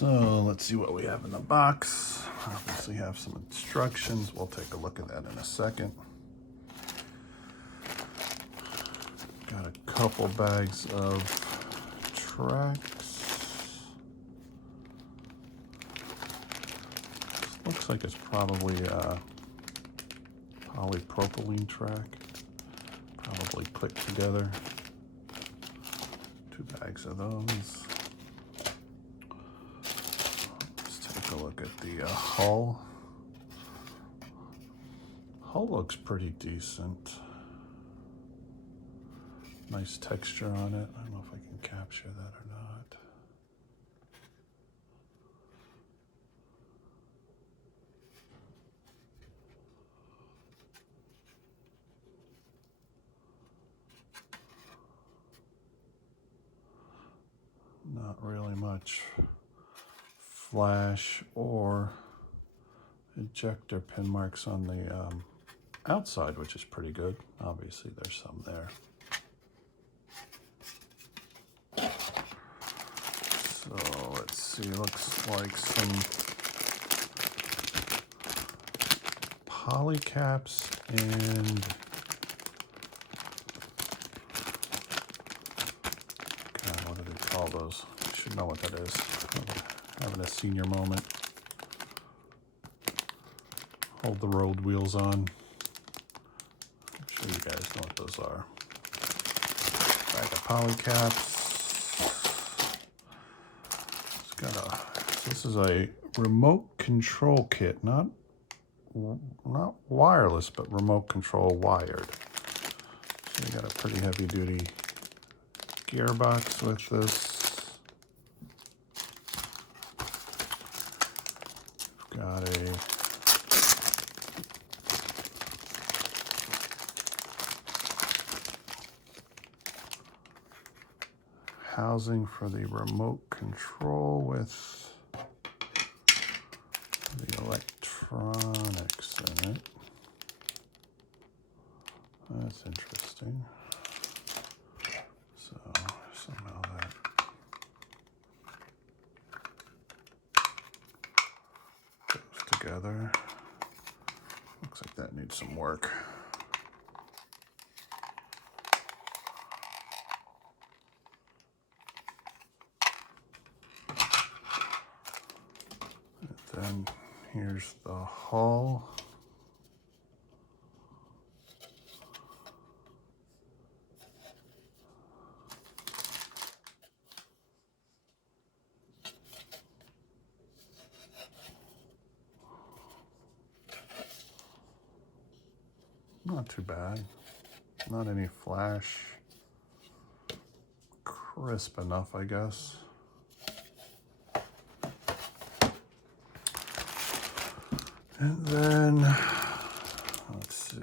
So let's see what we have in the box. Obviously have some instructions. We'll take a look at that in a second. Got a couple bags of tracks. Looks like it's probably a polypropylene track. Probably clicked together. 2 bags of those. Take a look at the hull. Hull looks pretty decent. Nice texture on it. I don't know if I can capture that or not. Not really much flash or ejector pin marks on the outside, which is pretty good. Obviously there's some there. So let's see, looks like some poly caps and God, what do they call those? I should know what that is. Having a senior moment. Hold the road wheels on. I'm sure you guys know what those are. Bag of poly caps. This is a remote control kit, not wireless, but remote control wired. So you got a pretty heavy duty gearbox with this. Got a housing for the remote control with the electronics in it. That's interesting. So somehow that goes together. Looks like that needs some work. Then here's the hull. Not too bad. Not any flash. Crisp enough, I guess. And then, let's see,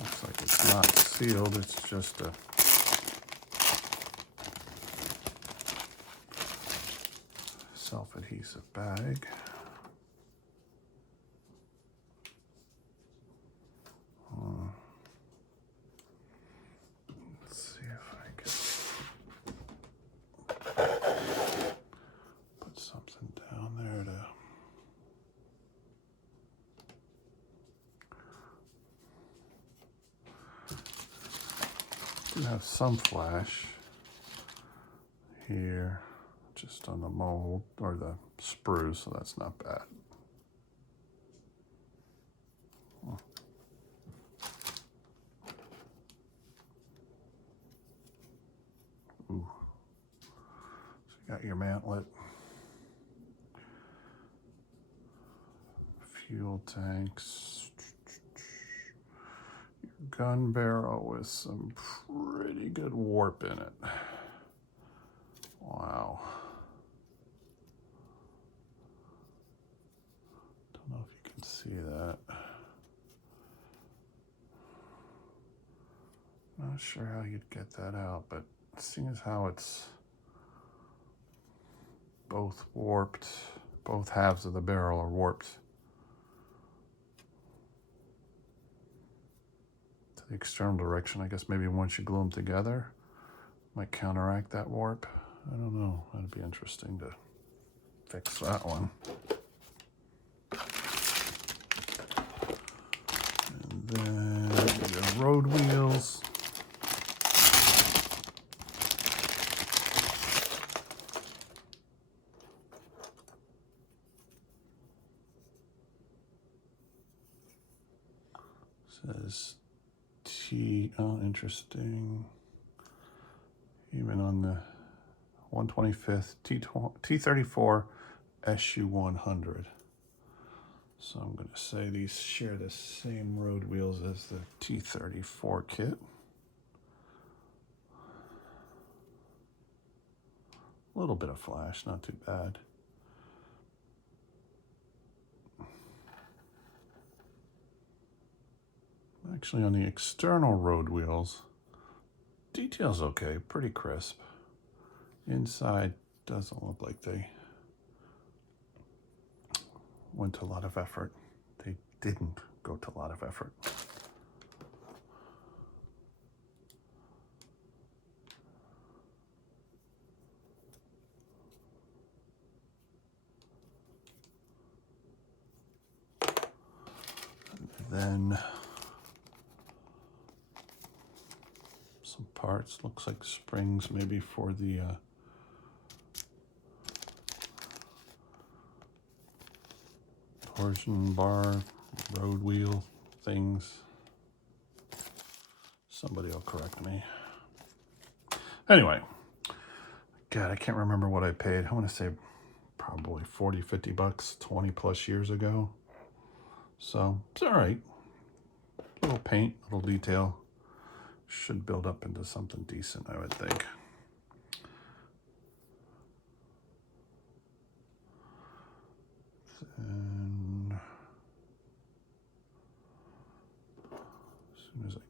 looks like it's not sealed, it's just a self-adhesive bag. Let's see if I can put something down there to do have some flash here, just on the mold or the sprue, so that's not bad. Ooh. So you got your mantlet, fuel tanks, your gun barrel with some pretty good warp in it. Wow. Don't know if you can see that. Not sure how you'd get that out, but seeing as how it's both warped, both halves of the barrel are warped to the external direction. I guess maybe once you glue them together, might counteract that warp. I don't know. That'd be interesting to fix that one. And then the road wheels. Says oh, interesting. Even on the 125th T34 Su100. So I'm going to say these share the same road wheels as the T34 kit. A little bit of flash, not too bad. Actually, on the external road wheels, detail's okay, pretty crisp. Inside doesn't look like they went to a lot of effort. They didn't go to a lot of effort. And then some parts, looks like springs maybe for the torsion bar, road wheel things. Somebody will correct me. Anyway, God, I can't remember what I paid. I want to say probably 40, 50 bucks, 20 plus years ago. So it's all right. Little paint, little detail. Should build up into something decent, I would think. And as soon as I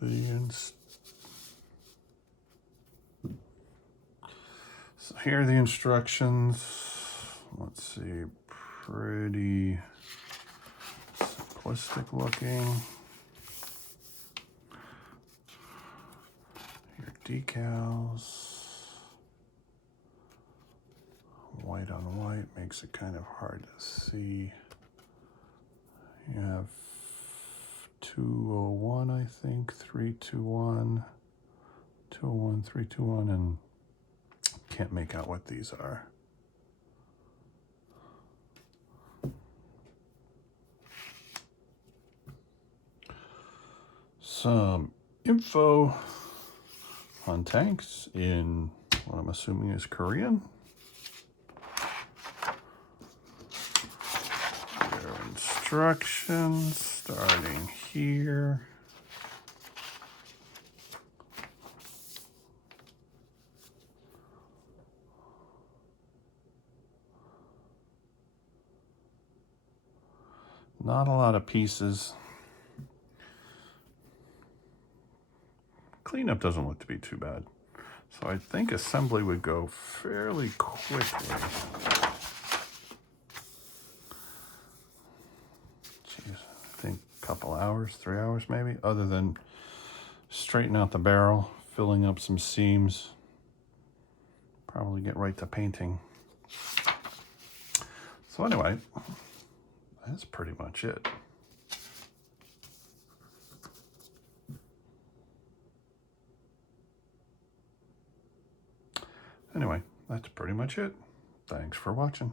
So here are the instructions. Let's see, pretty simplistic looking. Your decals. White on white makes it kind of hard to see. You have 201, I think, 321, 201, 321, and can't make out what these are. Some info on tanks in what I'm assuming is Korean. Their instructions starting here. Not a lot of pieces. Cleanup doesn't look to be too bad. So I think assembly would go fairly quickly. Jeez, I think a couple hours, 3 hours maybe, other than straighten out the barrel, filling up some seams. Probably get right to painting. So anyway, that's pretty much it. Anyway, that's pretty much it. Thanks for watching.